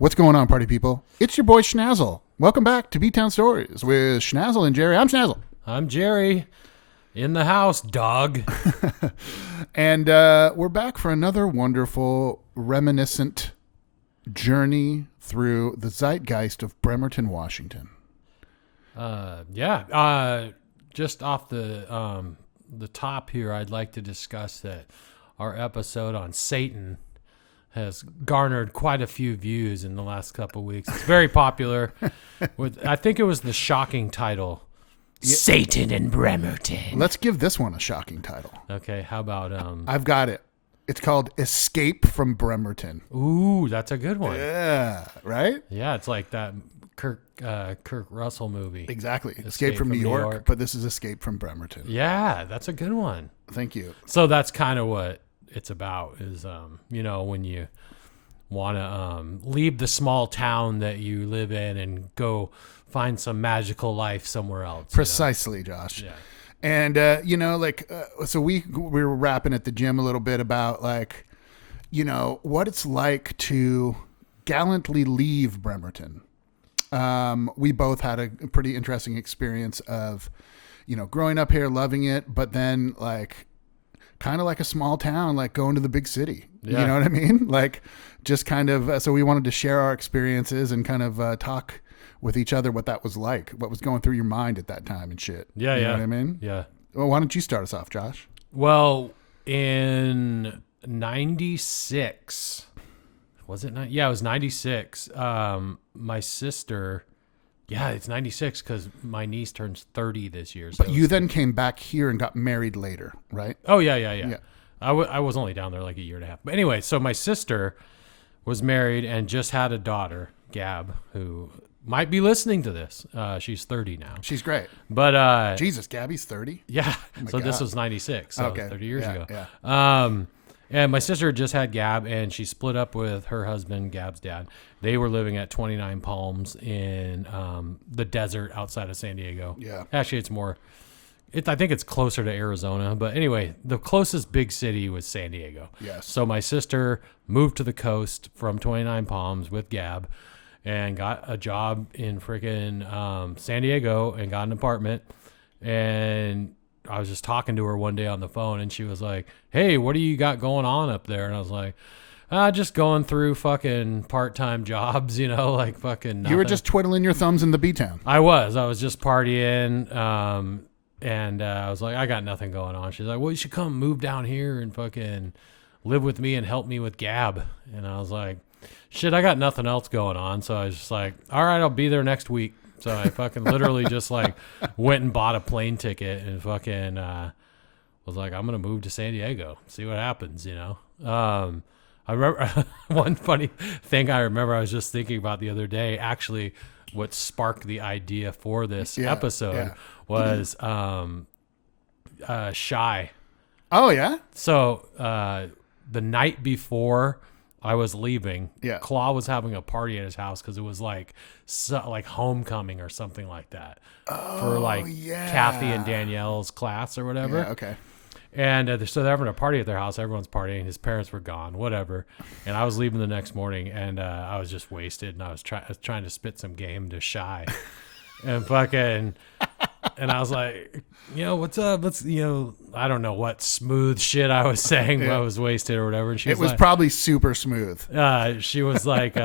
What's going on, party people? It's your boy Shnazzle. Welcome back to B-Town Stories with Shnazzle and Jerry. I'm Shnazzle. I'm Jerry. In the house, dog. And we're back for another wonderful, reminiscent journey through the zeitgeist of Bremerton, Washington. Just off the top here, I'd like to discuss that our episode on Satan has garnered quite a few views in the last couple of weeks. It's very popular. I think it was the shocking title, Satan in Bremerton. Let's give this one a shocking title. Okay, how about I've got it. It's called Escape from Bremerton. Ooh, that's a good one. Yeah, right? Yeah, it's like that Kurt Russell movie. Exactly. Escape from New York, but this is Escape from Bremerton. Yeah, that's a good one. Thank you. So that's kind of what it's about is, when you want to leave the small town that you live in and go find some magical life somewhere else. Precisely, Josh. Yeah. And, so we were rapping at the gym a little bit about what it's like to gallantly leave Bremerton. We both had a pretty interesting experience of, growing up here, loving it, but then kind of like a small town, like going to the big city. Yeah. You know what I mean? Like just kind of, so we wanted to share our experiences and kind of talk with each other what that was like, what was going through your mind at that time and shit. Yeah, you know what I mean? Yeah. Well, why don't you start us off, Josh? Well, in 96, was it? Yeah, it was 96. My sister, it's 96 because my niece turns 30 this year. So but you then came back here and got married later, right? Oh, yeah. I was only down there like a year and a half. But anyway, so my sister was married and just had a daughter, Gab, who might be listening to this. She's 30 now. She's great. But Jesus, Gabby's 30? Yeah. Oh So this was 96, so okay. 30 years ago. Yeah. And my sister just had Gab, and she split up with her husband, Gab's dad. They were living at 29 Palms in the desert outside of San Diego. Yeah. Actually, I think it's closer to Arizona. But anyway, the closest big city was San Diego. Yes. So my sister moved to the coast from 29 Palms with Gab and got a job in freaking San Diego and got an apartment. And I was just talking to her one day on the phone, and she was like, "Hey, what do you got going on up there?" And I was like, just going through fucking part-time jobs, like fucking nothing. You were just twiddling your thumbs in the B-Town. I was just partying. And I was like, I got nothing going on. She's like, well, you should come move down here and fucking live with me and help me with Gab. And I was like, shit, I got nothing else going on. So I was just like, all right, I'll be there next week. So I fucking literally just went and bought a plane ticket and fucking was like, I'm going to move to San Diego, see what happens, I remember one funny thing I was just thinking about the other day, actually what sparked the idea for this episode was Shy. Oh, yeah? So the night before I was leaving, Claw was having a party at his house because it was like homecoming or something like that for Kathy and Danielle's class or whatever. Yeah, okay. And so they're having a party at their house. Everyone's partying. His parents were gone, whatever. And I was leaving the next morning, and I was just wasted, and I was trying to spit some game to Shy. And fucking, and I was like, what's up? Let's, I don't know what smooth shit I was saying, but I was wasted or whatever. And it was probably super smooth. She was like,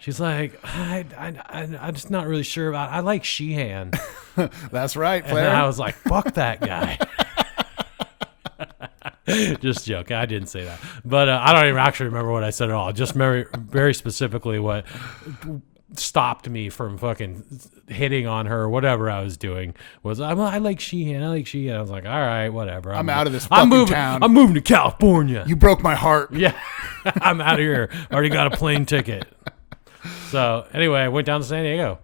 she's like, I'm just not really sure about. I like Sheehan. That's right, Flair. And I was like, fuck that guy. Just joking. I didn't say that, but I don't even actually remember what I said at all. Just very, very specifically what stopped me from fucking hitting on her or whatever I was doing was I like Sheehan. I was like, all right, whatever. I'm out of this fucking town. I'm moving to California. You broke my heart. Yeah. I'm out of here. Already got a plane ticket. So anyway, I went down to San Diego.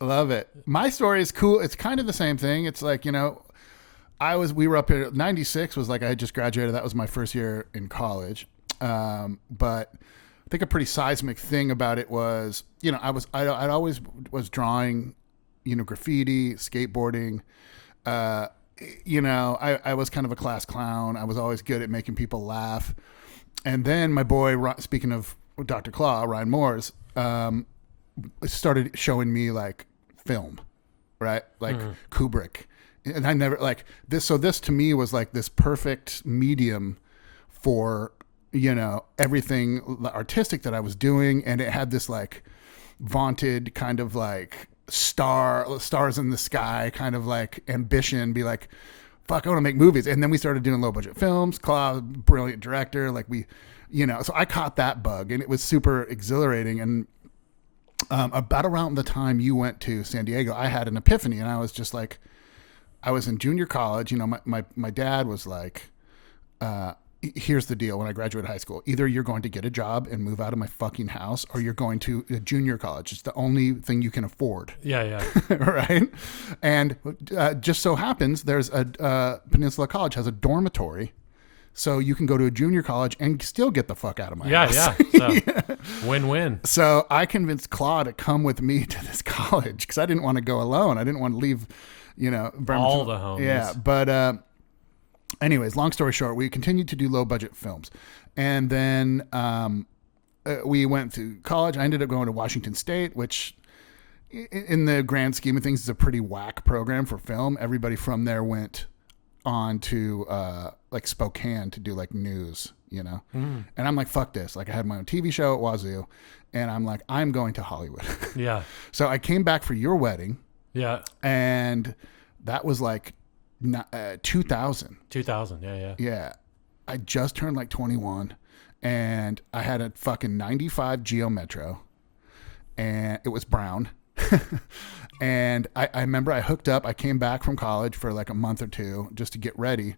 Love it. My story is cool. It's kind of the same thing. It's like, we were up here. 96 was like I had just graduated. That was my first year in college. But I think a pretty seismic thing about it was, I always was drawing, graffiti, skateboarding. I was kind of a class clown. I was always good at making people laugh. And then my boy, speaking of Dr. Claw, Ryan Moore's, started showing me like film, right? Like Kubrick. And I never like this. So this to me was like this perfect medium for, you know, everything artistic that I was doing. And it had this like vaunted kind of like stars in the sky kind of like ambition, be like, fuck, I want to make movies. And then we started doing low budget films. Claw, brilliant director. Like we, you know, so I caught that bug and it was super exhilarating. And about around the time you went to San Diego, I had an epiphany, and I was just like, I was in junior college. You know, my dad was like, here's the deal. When I graduated high school, either you're going to get a job and move out of my fucking house, or you're going to a junior college. It's the only thing you can afford. Yeah. Right. And just so happens there's Peninsula College has a dormitory. So you can go to a junior college and still get the fuck out of my house. Yeah. So, win-win. So I convinced Claw to come with me to this college because I didn't want to go alone. I didn't want to leave, you know, Bremerton. All the homies. Yeah. But anyways, long story short, we continued to do low budget films. And then we went to college. I ended up going to Washington State, which in the grand scheme of things is a pretty whack program for film. Everybody from there went on to like Spokane to do like news, you know. And I'm like, fuck this. Like I had my own TV show at Wazoo, and I'm like, I'm going to Hollywood. Yeah. So I came back for your wedding. Yeah. And that was like 2000. 2000. Yeah. Yeah. I just turned like 21, and I had a fucking 95 Geo Metro, and it was brown. And I remember I hooked up. I came back from college for like a month or two just to get ready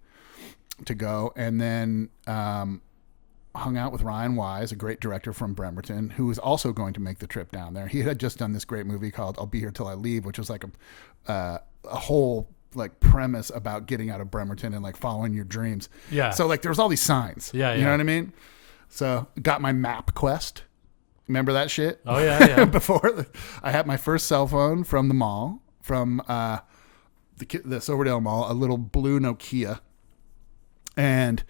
to go, and then hung out with Ryan Wise, a great director from Bremerton, who was also going to make the trip down there. He had just done this great movie called I'll Be Here Till I Leave, which was like a whole like premise about getting out of Bremerton and like following your dreams. Yeah. So like there was all these signs. Yeah. You know what I mean? So got my map quest. Remember that shit? Oh yeah. Before I had my first cell phone from the mall, from the Silverdale Mall, a little blue Nokia, and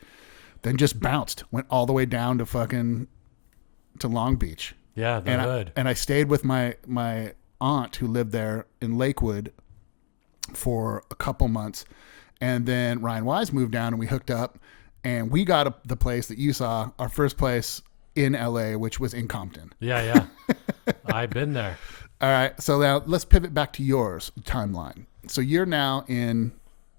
then just bounced, went all the way down to Long Beach. Yeah, the hood. And I stayed with my aunt who lived there in Lakewood for a couple months, and then Ryan Wise moved down, and we hooked up, and we got the place that you saw, our first place in LA, which was in Compton. Yeah. I've been there. All right. So now let's pivot back to yours timeline. So you're now in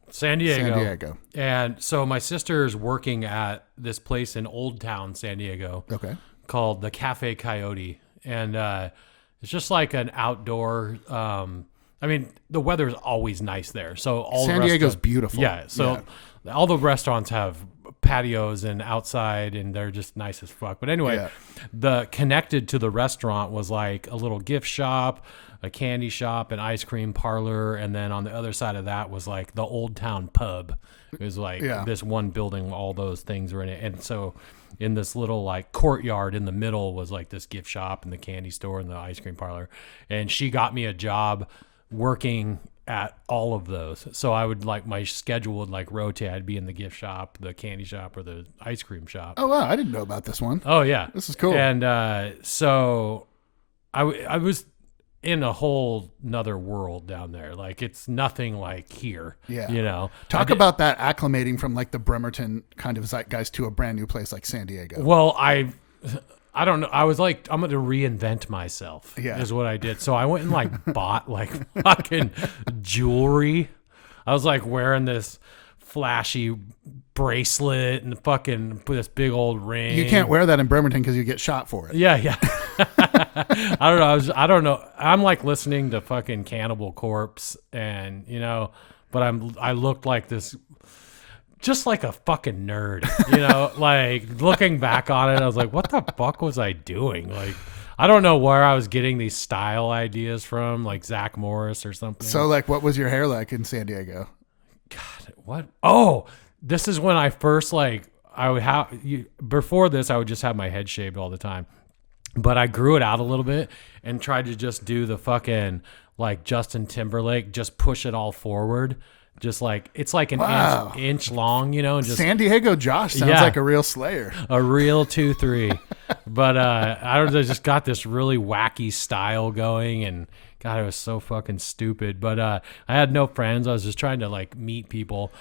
San Diego. San Diego. And so my sister's working at this place in Old Town, San Diego. Okay. Called the Cafe Coyote. And it's just like an outdoor, I mean, the weather's always nice there. So all San Diego's beautiful. Yeah. So all the restaurants have patios and outside, and they're just nice as fuck. But anyway, the connected to the restaurant was like a little gift shop, a candy shop, an ice cream parlor, and then on the other side of that was like the Old Town pub. It was like this one building, all those things were in it. And so in this little like courtyard in the middle was like this gift shop and the candy store and the ice cream parlor. And she got me a job working at all of those. So I would like, my schedule would like rotate. I'd be in the gift shop, the candy shop, or the ice cream shop. Oh wow, I didn't know about this one. Oh yeah, this is cool. And so I was in a whole nother world down there. Like it's nothing like here. Yeah, you know. Talk about that acclimating from like the Bremerton kind of zeitgeist to a brand new place like San Diego. Well, I don't know. I was like, I'm going to reinvent myself. Yeah. Is what I did. So I went and like bought like fucking jewelry. I was like wearing this flashy bracelet and fucking this big old ring. You can't wear that in Bremerton because you get shot for it. Yeah. I don't know. I'm like listening to fucking Cannibal Corpse, and you know, but I looked like this, just like a fucking nerd, you know. Like looking back on it, I was like, what the fuck was I doing? Like, I don't know where I was getting these style ideas from, like Zach Morris or something. So like, what was your hair like in San Diego? God, what? Oh, this is when I first like, before this, I would just have my head shaved all the time, but I grew it out a little bit and tried to just do the fucking like Justin Timberlake, just push it all forward. Just like, it's like an inch long, you know, and just San Diego Josh sounds like a real slayer. A real 2-3. But I don't know, I just got this really wacky style going, and God, it was so fucking stupid. But I had no friends. I was just trying to like meet people,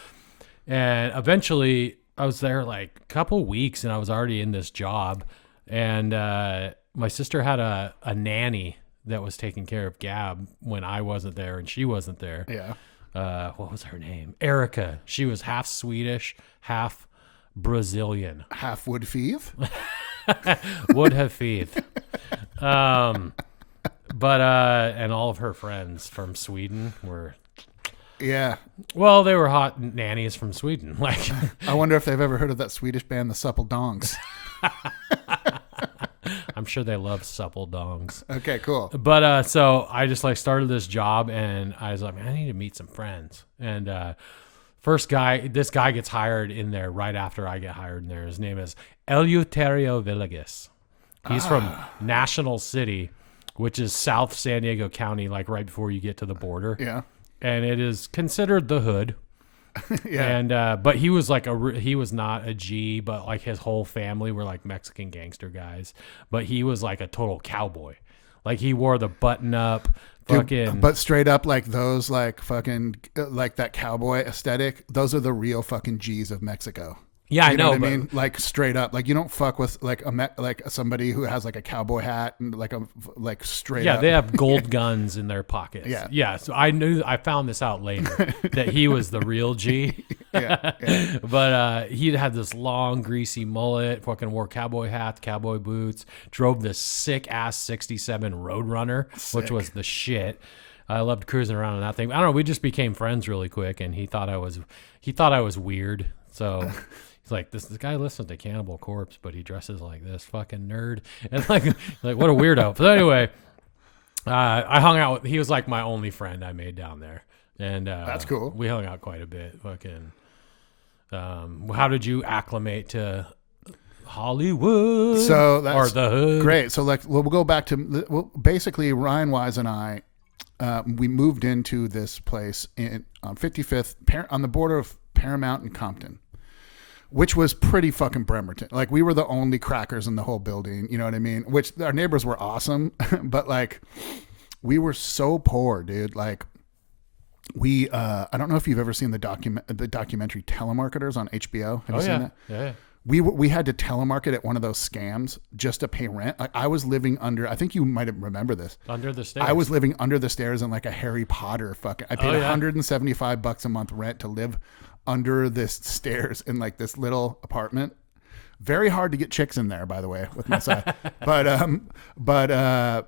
and eventually I was there like a couple weeks, and I was already in this job, and my sister had a nanny that was taking care of Gab when I wasn't there and she wasn't there. Yeah. What was her name? Erica. She was half Swedish, half Brazilian. Half would thief. Would have faith. But and all of her friends from Sweden were, Yeah. well, they were hot nannies from Sweden. Like, I wonder if they've ever heard of that Swedish band, the Supple Dongs. I'm sure they love supple dongs. Okay, cool. But so I just like started this job, and I was like, man, I need to meet some friends. And this guy gets hired in there right after I get hired in there. His name is Eleuterio Villegas. He's from National City, which is South San Diego County, like right before you get to the border. Yeah. And it is considered the hood. Yeah. And but he was like he was not a G, but like his whole family were like Mexican gangster guys. But he was like a total cowboy. Like he wore the button up fucking. But straight up, like those, like fucking, like that cowboy aesthetic. Those are the real fucking G's of Mexico. Yeah, I You know. what But I mean? Like straight up, like you don't fuck with like like somebody who has like a cowboy hat and like straight yeah, up. they have gold guns in their pockets. Yeah. Yeah. So I found this out later that he was the real G. Yeah. But he had this long, greasy mullet, fucking wore cowboy hats, cowboy boots, drove this sick ass 67 Roadrunner, which was the shit. I loved cruising around on that thing. I don't know. We just became friends really quick, and he thought I was weird. So he's like, this guy listens to Cannibal Corpse, but he dresses like this fucking nerd. And like what a weirdo. But anyway, I hung out with, he was like my only friend I made down there. And That's cool. We hung out quite a bit. Fucking, how did you acclimate to Hollywood? So that's or the hood? great. So like we'll go back to basically Ryan Wise and I. We moved into this place on 55th on the border of Paramount and Compton, which was pretty fucking Bremerton. Like we were the only crackers in the whole building. You know what I mean? Which our neighbors were awesome, but like we were so poor, dude. Like we, I don't know if you've ever seen the documentary Telemarketers on HBO. Have you seen that? Yeah. We had to telemarket at one of those scams just to pay rent. Like I was living under, I think you might remember this. Under the stairs. I was living under the stairs in like a Harry Potter fucking, I paid $175 a month rent to live under this stairs in like this little apartment. Very hard to get chicks in there, by the way, with my side. But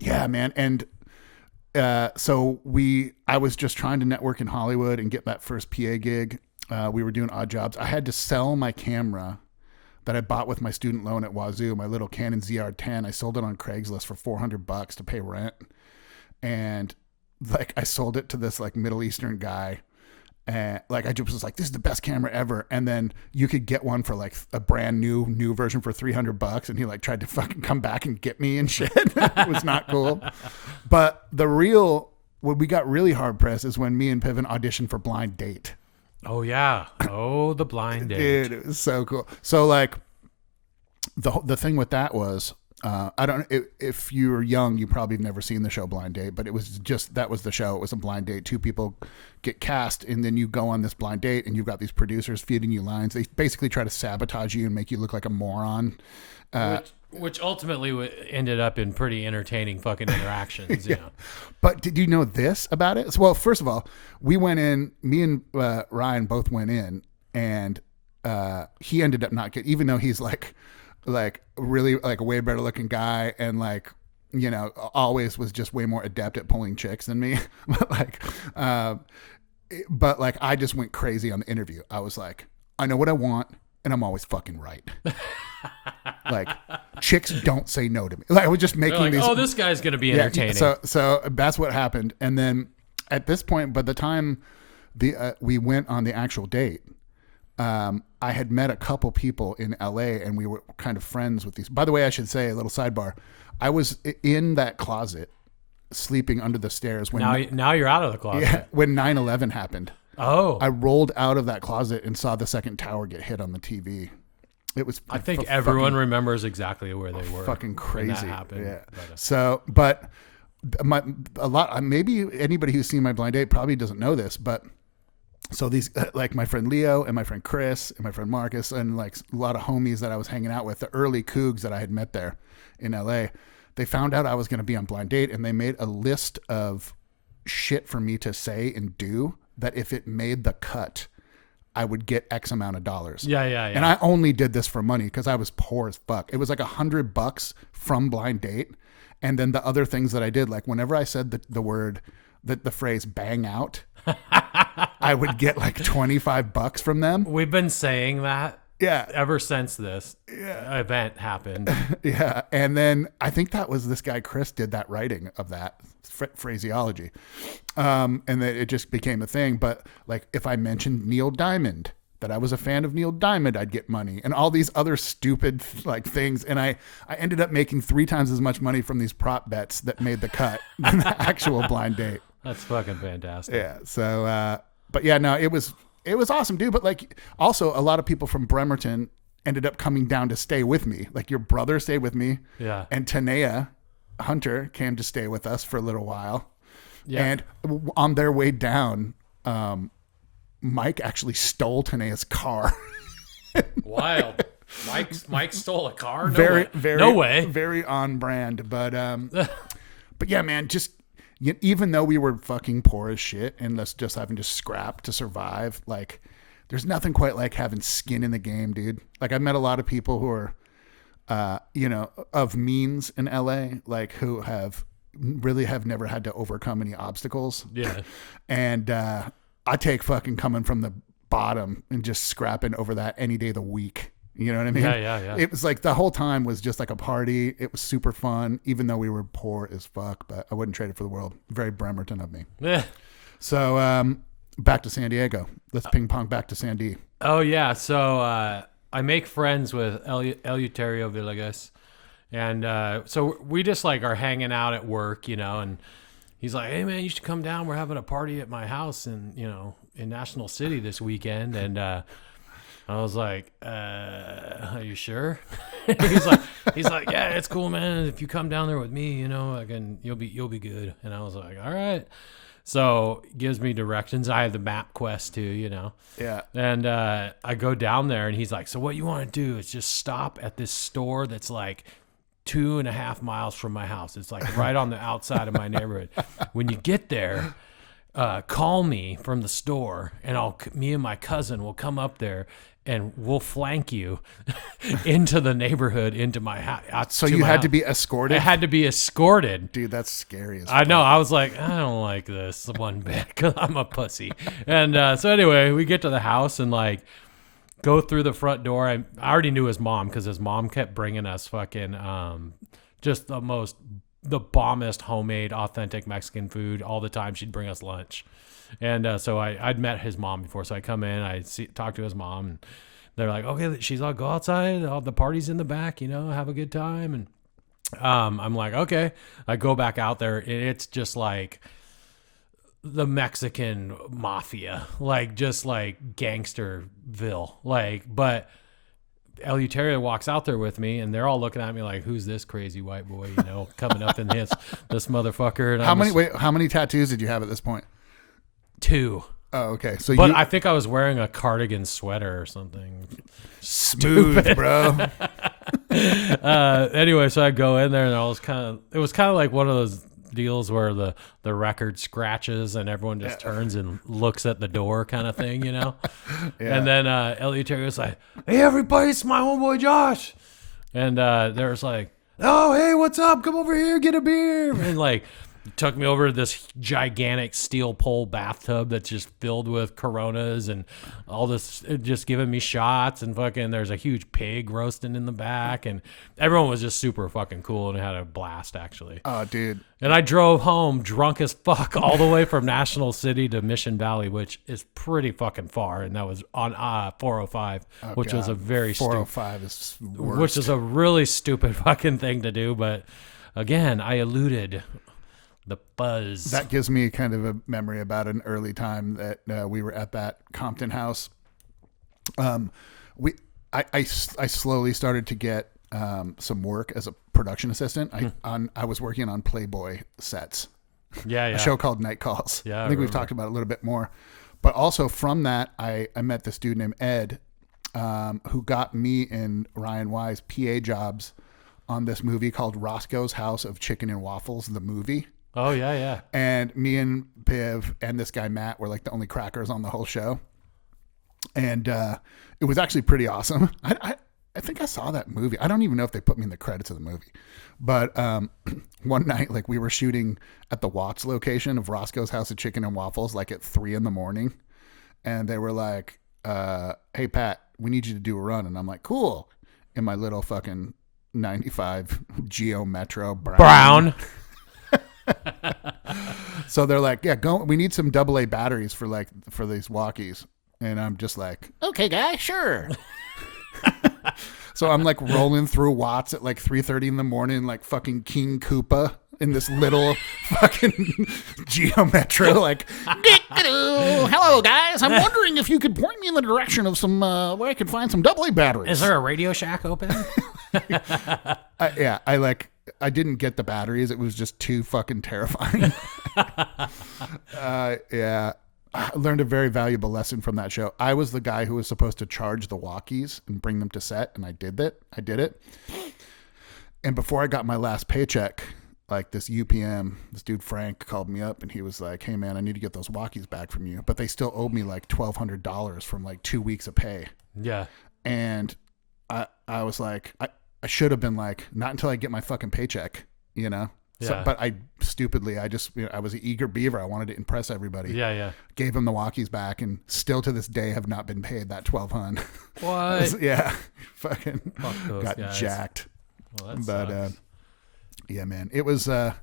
yeah, man. And so I was just trying to network in Hollywood and get that first PA gig. We were doing odd jobs. I had to sell my camera that I bought with my student loan at Wazoo, my little Canon ZR-10. I sold it on Craigslist for $400 to pay rent. And like, I sold it to this like Middle Eastern guy. And like, I just was like, this is the best camera ever. And then you could get one for like a brand new version for $300. And he like tried to fucking come back and get me and shit. It was not cool. But what we got really hard pressed is when me and Piven auditioned for Blind Date. Oh yeah. Oh, the Blind Date. Dude, it was so cool. So like the thing with that was, I don't, if you were young, you probably have never seen the show Blind Date, but it was just, that was the show. It was a blind date. Two people get cast and then you go on this blind date and you've got these producers feeding you lines. They basically try to sabotage you and make you look like a moron. Which ultimately ended up in pretty entertaining fucking interactions. Yeah. But did you know this about it? Well, first of all, we went in, me and Ryan both went in, and he ended up not getting, even though he's like really like a way better looking guy and like, you know, always was just way more adept at pulling chicks than me. But like I just went crazy on the interview. I was like, I know what I want and I'm always fucking right. Like chicks don't say no to me. Like I was just making like, these. Oh, this guy's going to be entertaining. So that's what happened. And then at this point, by the time we went on the actual date, I had met a couple people in LA and we were kind of friends with these. By the way, I should say a little sidebar. I was in that closet sleeping under the stairs when now you're out of the closet. Yeah, when 9/11 happened. Oh. I rolled out of that closet and saw the second tower get hit on the TV. It was. I think everyone remembers exactly where they were. Fucking crazy. When that happened. Yeah. But, So, maybe anybody who's seen my blind date probably doesn't know this, but so these, like my friend Leo and my friend Chris and my friend Marcus and like a lot of homies that I was hanging out with, the early cougs that I had met there in LA, they found out I was going to be on blind date and they made a list of shit for me to say and do that if it made the cut, I would get X amount of dollars. Yeah. And I only did this for money because I was poor as fuck. It was like $100 from blind date. And then the other things that I did, like whenever I said the phrase bang out, I would get like $25 from them. We've been saying that ever since this event happened. Yeah. And then I think that was this guy, Chris, did that writing of that phraseology. And then it just became a thing. But like if I mentioned Neil Diamond, that I was a fan of Neil Diamond, I'd get money and all these other stupid like things. And I ended up making 3 times as much money from these prop bets that made the cut than the actual blind date. That's fucking fantastic. Yeah. So, but yeah, no, it was awesome, dude. But like also a lot of people from Bremerton ended up coming down to stay with me. Like your brother stayed with me. Yeah. And Tanea Hunter came to stay with us for a little while. Yeah. And on their way down, Mike actually stole Tanea's car. Wild. Mike stole a car? No way. Very on brand. But yeah, man, just even though we were fucking poor as shit and us just having to scrap to survive, like there's nothing quite like having skin in the game, dude. Like I've met a lot of people who are, of means in LA, like who have never had to overcome any obstacles. Yeah. And, I take fucking coming from the bottom and just scrapping over that any day of the week. You know what I mean? Yeah. It was like the whole time was just like a party. It was super fun, even though we were poor as fuck, but I wouldn't trade it for the world. Very Bremerton of me. Yeah. So back to San Diego. Let's ping pong back to San D. Oh, yeah. So I make friends with Eleuterio Villegas. And so we just like are hanging out at work, and he's like, hey, man, you should come down. We're having a party at my house in National City this weekend. And I was like, are you sure? he's like, yeah, it's cool, man. If you come down there with me, you'll be good. And I was like, all right. So gives me directions. I have the map quest too, Yeah. And I go down there and he's like, so what you want to do is just stop at this store that's like 2.5 miles from my house. It's like right on the outside of my neighborhood. When you get there, call me from the store and me and my cousin will come up there and we'll flank you into the neighborhood, into my house. So you had to be escorted? I had to be escorted. Dude, that's scary as I know. I was like, I don't like this one bit because I'm a pussy. And so anyway, we get to the house and like go through the front door. I already knew his mom because his mom kept bringing us fucking just the bombest homemade authentic Mexican food all the time. She'd bring us lunch. And so I'd met his mom before. So I come in, talk to his mom, and they're like, okay, she's like, go outside. All the party's in the back, have a good time. And I'm like, okay. I go back out there, and it's just like the Mexican mafia, like just like Gangsterville, like, but Eleuterio walks out there with me and they're all looking at me like, who's this crazy white boy, coming up in this motherfucker. And how many tattoos did you have at this point? 2. Oh, okay. But I think I was wearing a cardigan sweater or something. Smooth, bro. Anyway, so I go in there and it was kind of like one of those deals where the record scratches and everyone just turns and looks at the door kind of thing, Yeah. And then Eleuterio's like, hey, everybody, it's my homeboy Josh. And there's like, oh, hey, what's up? Come over here, get a beer. And like, took me over to this gigantic steel pole bathtub that's just filled with Coronas and all this, just giving me shots and fucking, there's a huge pig roasting in the back, and everyone was just super fucking cool and had a blast actually. Oh, dude. And I drove home drunk as fuck all the way from National City to Mission Valley, which is pretty fucking far, and that was on 405, which was a very 405 is worst. Which is a really stupid fucking thing to do, but again, I eluded the buzz. That gives me kind of a memory about an early time that we were at that Compton house. I slowly started to get some work as a production assistant. I was working on Playboy sets. Yeah, yeah. A show called Night Calls. Yeah, I think we've talked about it a little bit more. But also from that, I met this dude named Ed, who got me and Ryan Wise PA jobs on this movie called Roscoe's House of Chicken and Waffles, the movie. Oh, yeah, yeah. And me and Piv and this guy Matt were like the only crackers on the whole show. And it was actually pretty awesome. I think I saw that movie. I don't even know if they put me in the credits of the movie. But one night, like we were shooting at the Watts location of Roscoe's House of Chicken and Waffles, like at 3 a.m. And they were like, hey, Pat, we need you to do a run. And I'm like, cool. In my little fucking 95 Geo Metro Brown. So they're like, yeah, go. We need some AA batteries for these walkies. And I'm just like, okay, guy, sure. So I'm like rolling through Watts at like 3:30 in the morning, like fucking King Koopa in this little fucking Geo Metro, like, hello guys, I'm wondering if you could point me in the direction of some where I could find some AA batteries. Is there a Radio Shack open? I didn't get the batteries. It was just too fucking terrifying. Yeah. I learned a very valuable lesson from that show. I was the guy who was supposed to charge the walkies and bring them to set, and I did that. I did it. And before I got my last paycheck, like this UPM, this dude Frank called me up, and he was like, hey man, I need to get those walkies back from you. But they still owed me like $1,200 from like 2 weeks of pay. Yeah. And I was like, I should have been like, not until I get my fucking paycheck, you know? Yeah. So, but I stupidly, I was an eager beaver. I wanted to impress everybody. Yeah, yeah. Gave him the walkies back, and still to this day have not been paid that $1,200. What? Yeah, fucking Fuck those got guys. jacked. Well, that But sucks. yeah, man, it was a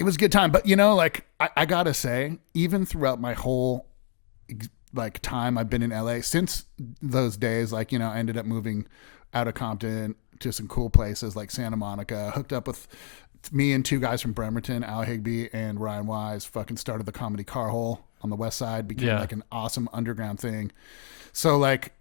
good time. But you know, like I gotta say, even throughout my whole like time I've been in LA since those days, like, you know, I ended up moving out of Compton to some cool places like Santa Monica, hooked up with me and 2 guys from Bremerton, Al Higby and Ryan Wise, fucking started the Comedy Car Hole on the west side, became like an awesome underground thing. So like,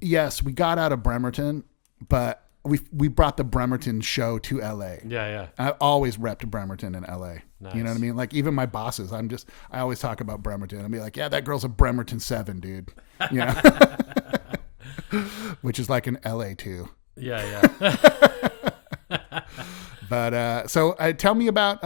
yes, we got out of Bremerton, but we brought the Bremerton show to LA. Yeah, yeah. I always repped Bremerton in LA. Nice. You know what I mean? Like even my bosses, I always talk about Bremerton. I'll be like, yeah, that girl's a Bremerton 7, dude. You know? Which is like an LA 2. Yeah, yeah. But so tell me about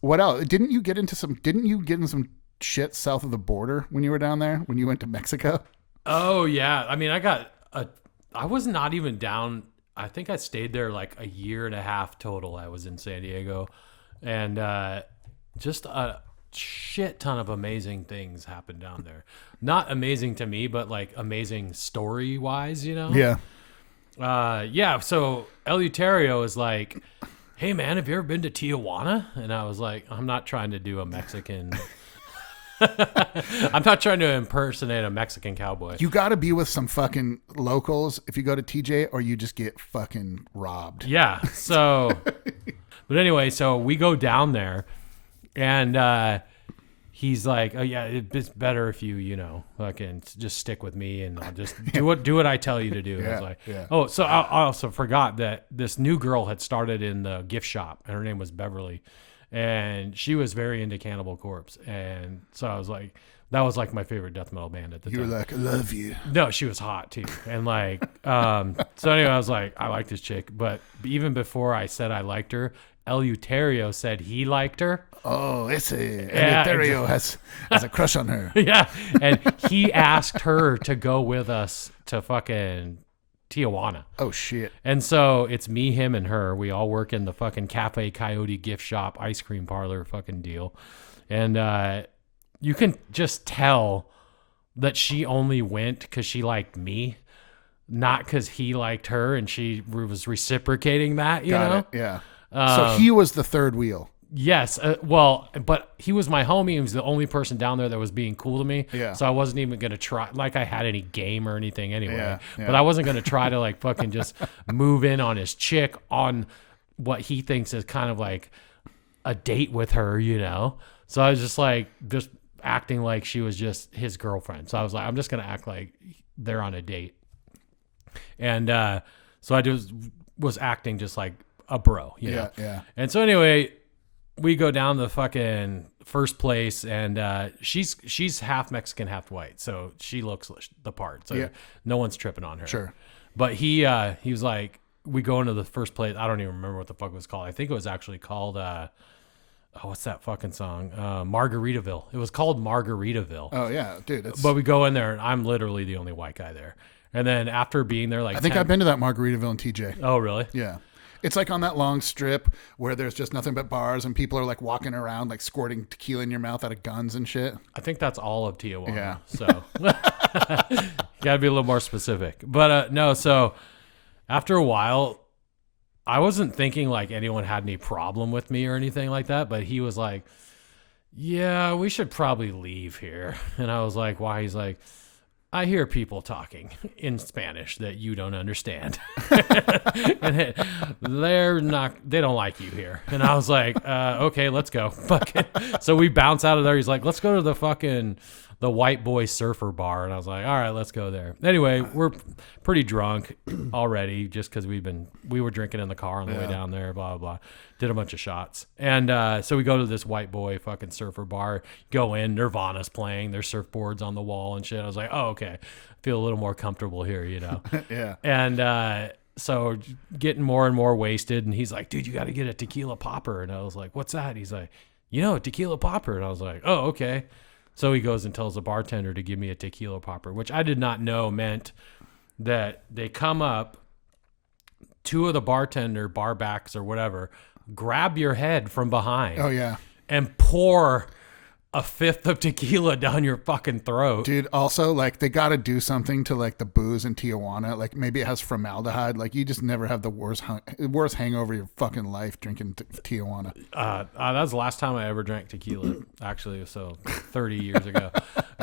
what else? Didn't you get in some shit south of the border when you were down there, when you went to Mexico? Oh yeah. I mean, I was not even down. I think I stayed there like a year and a half total. I was in San Diego, and just a shit ton of amazing things happened down there. Not amazing to me, but like amazing story wise, you know? Yeah. Yeah. So Eleuterio is like, hey man, have you ever been to Tijuana? And I was like, I'm not trying to do a Mexican. I'm not trying to impersonate a Mexican cowboy. You got to be with some fucking locals if you go to TJ, or you just get fucking robbed. Yeah. So, but anyway, so we go down there, and he's like, "Oh yeah, it's better if you know, fucking just stick with me, and I'll just do what I tell you to do." And I was like, "Oh, so I also forgot that this new girl had started in the gift shop, and her name was Beverly." And she was very into Cannibal Corpse. And so I was like, that was like my favorite death metal band at the time. You were like, I love you. No, she was hot too. And like, so anyway, I was like, I like this chick. But even before I said I liked her, Eleuterio said he liked her. Oh, Eleuterio has a crush on her. Yeah. And he asked her to go with us to fucking Tijuana. Oh shit. And so it's me, him, and her. We all work in the fucking Cafe Coyote gift shop, ice cream parlor fucking deal. And you can just tell that she only went because she liked me, not because he liked her, and she was reciprocating that, you know? Got it. Yeah. So he was the third wheel. Yes. Well, but he was my homie. He was the only person down there that was being cool to me. Yeah. So I wasn't even going to try, like I had any game or anything anyway. Yeah, yeah. But I wasn't going to try to like fucking just move in on his chick on what he thinks is kind of like a date with her, you know? So I was just like, just acting like she was just his girlfriend. So I was like, I'm just going to act like they're on a date. And so I just was acting just like a bro, you know? Yeah. And so anyway, we go down the fucking first place, and she's half Mexican, half white, so she looks the part. So no one's tripping on her. Sure. But he was like, we go into the first place. I don't even remember what the fuck it was called. I think it was actually called what's that fucking song? Margaritaville. It was called Margaritaville. Oh yeah, dude. But we go in there, and I'm literally the only white guy there. And then after being there, like I think I've been to that Margaritaville in TJ. Oh really? Yeah. It's like on that long strip where there's just nothing but bars and people are like walking around like squirting tequila in your mouth out of guns and shit. I think that's all of Tijuana. Yeah. So gotta be a little more specific. But no, so after a while, I wasn't thinking like anyone had any problem with me or anything like that, but he was like, yeah, we should probably leave here. And I was like, why? He's like, I hear people talking in Spanish that you don't understand. And they don't like you here. And I was like, okay, let's go. So we bounce out of there. He's like, let's go to the white boy surfer bar. And I was like, all right, let's go there. Anyway, we're pretty drunk already just because we were drinking in the car on the way down there, blah, blah, blah. Did a bunch of shots. And so we go to this white boy fucking surfer bar, go in, Nirvana's playing, there's surfboards on the wall and shit. I was like, oh, okay. I feel a little more comfortable here, you know? Yeah. And so getting more and more wasted. And he's like, dude, you got to get a tequila popper. And I was like, what's that? He's like, a tequila popper. And I was like, oh, okay. So he goes and tells the bartender to give me a tequila popper, which I did not know meant that they come up, two of the bar backs or whatever, grab your head from behind. Oh yeah. And pour a fifth of tequila down your fucking throat. Dude, also like they got to do something to like the booze in Tijuana. Like maybe it has formaldehyde. Like you just never have the worst hangover of your fucking life drinking Tijuana. That was the last time I ever drank tequila, actually. So 30 years ago.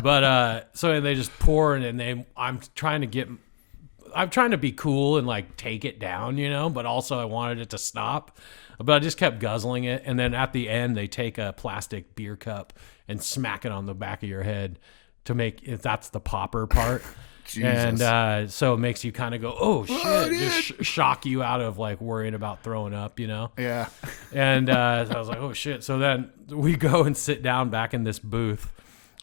But so they just pour and I'm trying to be cool and like take it down, you know, but also I wanted it to stop. But I just kept guzzling it. And then at the end, they take a plastic beer cup and smack it on the back of your head to make, if that's the popper part. Jesus. And so it makes you kind of go, oh, shit. Just shock you out of like worrying about throwing up, you know? Yeah. And so I was like, oh, shit. So then we go and sit down back in this booth.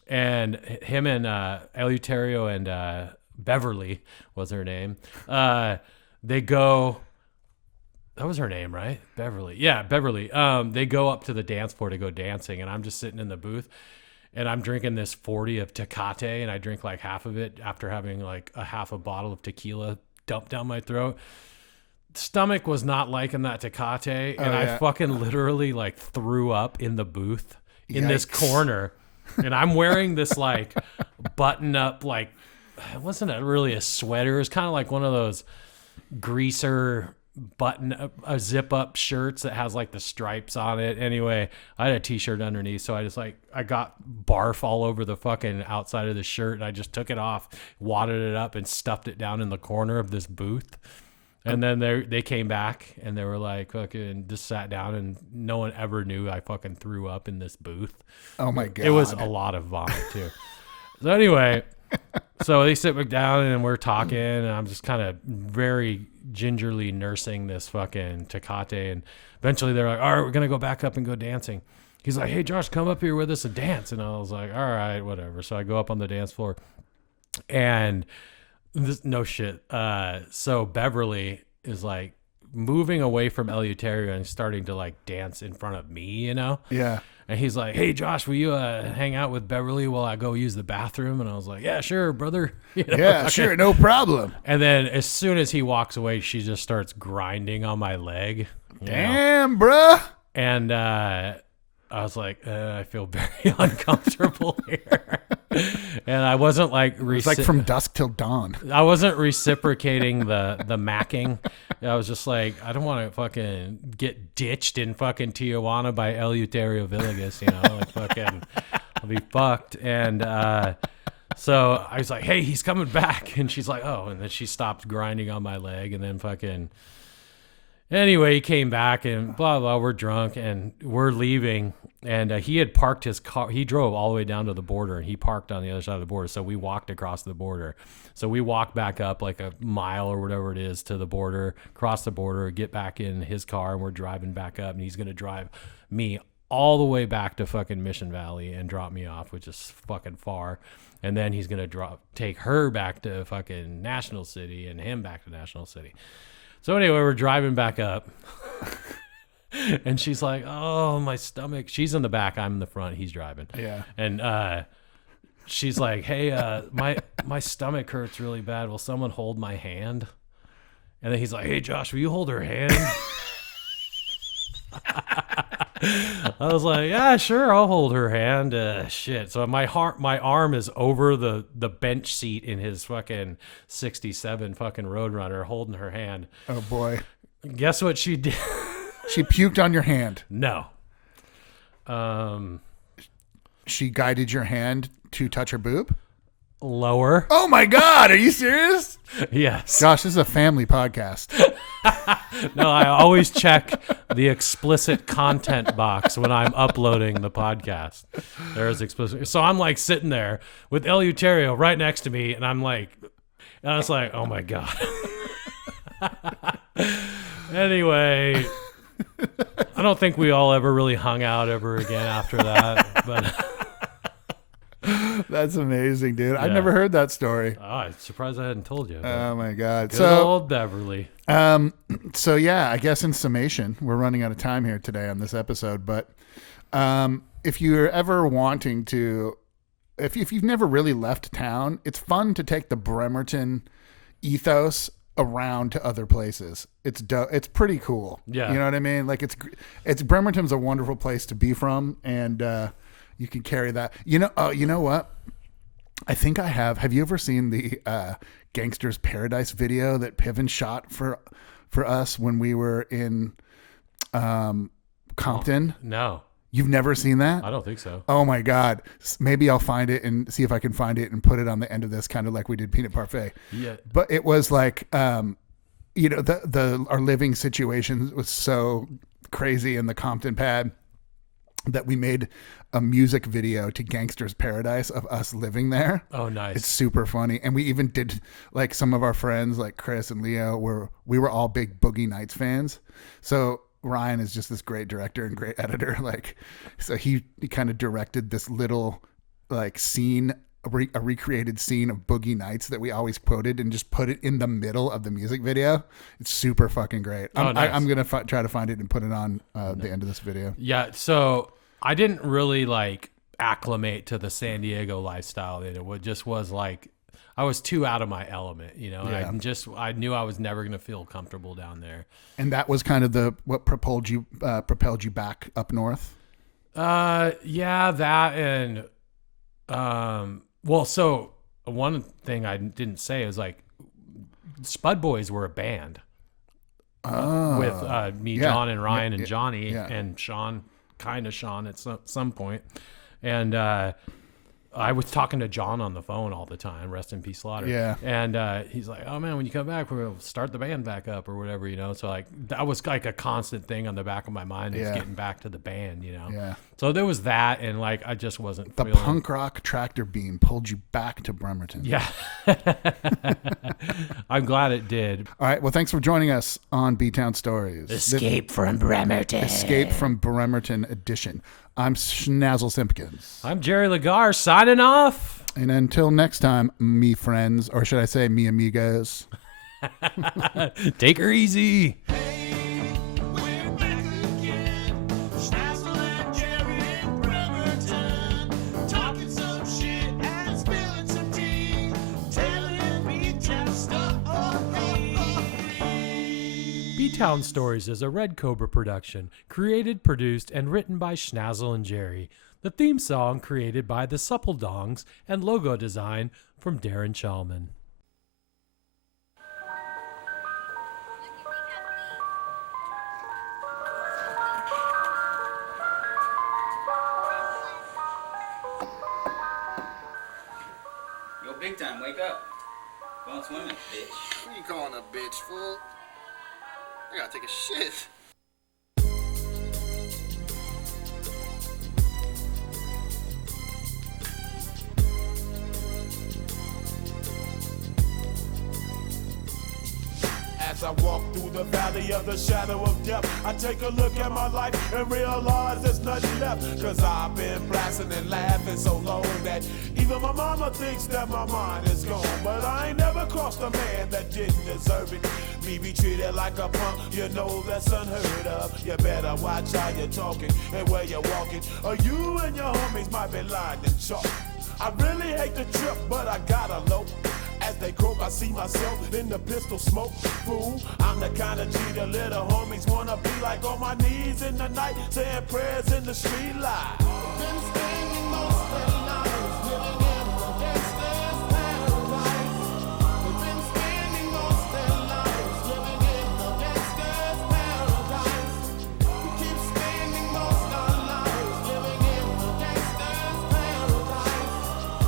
And him and Eleuterio and Beverly was her name. They go... That was her name, right? Beverly. Yeah, Beverly. They go up to the dance floor to go dancing, and I'm just sitting in the booth, and I'm drinking this 40 of Tecate, and I drink like half of it after having like a half a bottle of tequila dumped down my throat. Stomach was not liking that Tecate, and I fucking literally like threw up in the booth in this corner, and I'm wearing this like button up, like, it wasn't really a sweater. It was kind of like one of those greaser a zip up shirts that has like the stripes on it. Anyway, I had a t-shirt underneath, so I got barf all over the fucking outside of the shirt, and I just took it off, wadded it up, and stuffed it down in the corner of this booth. And then they came back and they were like, fucking just sat down, and no one ever knew I fucking threw up in this booth. Oh my God. It was a lot of vomit too. So anyway, so they sit back down and we're talking, and I'm just kind of very gingerly nursing this fucking Tecate, and eventually they're like, all right, we're gonna go back up and go dancing. He's like, hey Josh, come up here with us and dance. And I was like, all right, whatever. So I go up on the dance floor, and no shit, so Beverly is like moving away from Eleuterio and starting to like dance in front of me, you know? Yeah. And he's like, hey, Josh, will you hang out with Beverly while I go use the bathroom? And I was like, yeah, sure, brother. You know, Yeah, okay. sure, no problem. And then as soon as he walks away, she just starts grinding on my leg. Damn, bruh. And I was like, I feel very uncomfortable here. And I wasn't like... It's like from dusk till dawn. I wasn't reciprocating the macking. I was just like, I don't want to fucking get ditched in fucking Tijuana by Eleuterio Villegas, you know? Like fucking, I'll be fucked. And so I was like, hey, he's coming back. And she's like, oh. And then she stopped grinding on my leg, and then fucking... Anyway, he came back and blah, blah, we're drunk and we're leaving. And he had parked his car. He drove all the way down to the border, and he parked on the other side of the border. So we walked across the border. So we walked back up like a mile or whatever it is to the border, cross the border, get back in his car, and we're driving back up. And he's going to drive me all the way back to fucking Mission Valley and drop me off, which is fucking far. And then he's going to take her back to fucking National City and him back to National City. So anyway, we're driving back up. And she's like, oh, my stomach. She's in the back. I'm in the front. He's driving. Yeah. And she's like, hey, my stomach hurts really bad. Will someone hold my hand? And then he's like, hey, Josh, will you hold her hand? I was like, yeah, sure, I'll hold her hand. Shit. So my arm is over the bench seat in his fucking 67 fucking Roadrunner holding her hand. Oh, boy. Guess what she did? She puked on your hand. No. She guided your hand to touch her boob? Lower. Oh, my God. Are you serious? Yes. Gosh, this is a family podcast. No, I always check the explicit content box when I'm uploading the podcast. There's explicit. So I'm like sitting there with Eleuterio right next to me, and I'm like, and I was like, oh my God. Anyway, I don't think we all ever really hung out ever again after that, but. That's amazing, dude. I've never heard that story. Oh, I'm surprised I hadn't told you. Oh my God. Good old Beverly. So yeah, I guess in summation, we're running out of time here today on this episode, but if you're ever wanting to, if you've never really left town, it's fun to take the Bremerton ethos around to other places. It's pretty cool. Yeah. You know what I mean? Like it's Bremerton's a wonderful place to be from, and you can carry that. You know what? I think I have. Have you ever seen the Gangster's Paradise video that Piven shot for us when we were in Compton? No. You've never seen that? I don't think so. Oh my God. Maybe I'll find it and see if I can find it and put it on the end of this, kind of like we did Peanut Parfait. Yeah. But it was like, our living situation was so crazy in the Compton pad that we made a music video to Gangster's Paradise of us living there. Oh, nice. It's super funny. And we even did, like, some of our friends, like Chris and Leo, we were all big Boogie Nights fans. So Ryan is just this great director and great editor. Like, so he kind of directed this little, like, scene, a recreated scene of Boogie Nights that we always quoted, and just put it in the middle of the music video. It's super fucking great. Nice. I'm going to try to find it and put it on the end of this video. Yeah. So I didn't really like acclimate to the San Diego lifestyle. It just was like, I was too out of my element, you know. Yeah. I knew I was never going to feel comfortable down there. And that was kind of what propelled you back up north. Yeah, that and well, so one thing I didn't say is like Spud Boys were a band with me, John, and Ryan, and Johnny, and Sean at some point. And I was talking to John on the phone all the time. Rest in peace, Slaughter. Yeah. And he's like, "Oh man, when you come back, we'll start the band back up or whatever, you know." So like that was like a constant thing on the back of my mind, is getting back to the band, you know. Yeah. So there was that, and like I just wasn't. The feeling... punk rock tractor beam pulled you back to Bremerton. Yeah. I'm glad it did. All right. Well, thanks for joining us on B-Town Stories. Escape from Bremerton. Escape from Bremerton edition. I'm Shnazzle Simpkins. I'm Jerry LeGarr signing off. And until next time, me friends, or should I say me amigos. Take her easy. Hey, we're back again. Shnazzle and Jerry in Bremerton. Talking some shit and spilling some tea. Telling B-Town stories. B-Town Stories is a Red Cobra production, created, produced, and written by Shnazzle and Jerry. The theme song created by the Supple Dongs, and logo design from Darren Chalman. Yo, big time, wake up. Going swimming, bitch. What are you calling a bitch, fool? I gotta take a shit. As I walk through the valley of the shadow of death, I take a look at my life and realize there's nothing left. Cause I've been blasting and laughing so long that even my mama thinks that my mind is gone. But I ain't never crossed a man that didn't deserve it. Me be treated like a punk, you know that's unheard of. You better watch how you're talking and where you're walking, or you and your homies might be lying in chalk. I really hate the trip, but I gotta low. As they croak, I see myself in the pistol smoke. Fool, I'm the kind of G the little homies wanna be like, on my knees in the night, saying prayers in the street light. Been spending most of their lives living in the gangster's paradise. They've been spending most of their lives living in the gangster's paradise. We keep spending most of our lives living in the gangster's paradise.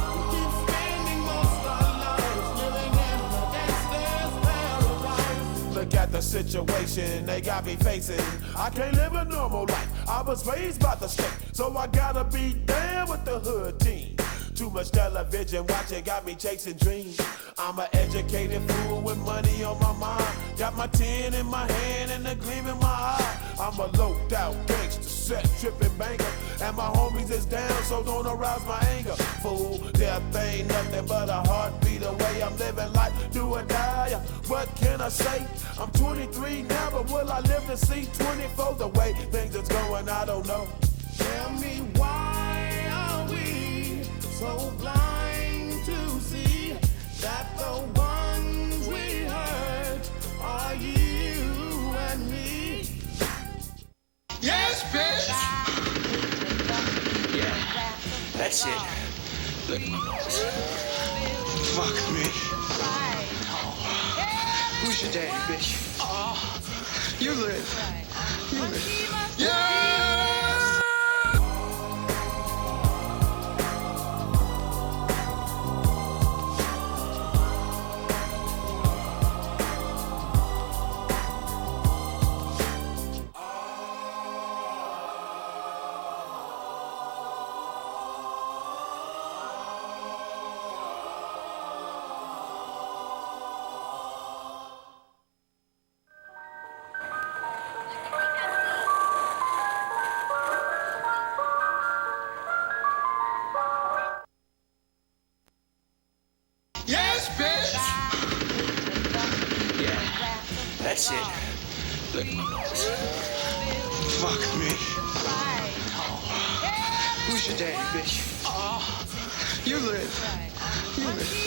We keep spending most of our lives living in the gangster's paradise. Look at the situation they got me facing. I can't live a normal life. I was raised by the state, so I gotta be down with the hood team. Too much television watching got me chasing dreams. I'm an educated fool with money on my mind. Got my tin in my hand and a gleam in my eye. I'm a loped out gangster, set tripping banker, and my homies is down, so don't arouse my anger. Fool, death ain't nothing but a heartbeat away. I'm living life, do or die. What can I say? I'm 23 now, but will I live to see 24? The way things is going, I don't know. Tell me, why are we so blind to see that the ones we hurt are you and me? Yes, bitch! Yeah, that's it. Look at my nose. Fuck me. Who's your daddy, bitch? Oh, you live. You live. Yeah! Yes, bitch! Yeah, that's it. Look at my nose. Fuck me. Who's your daddy, bitch? Oh, you live. You live.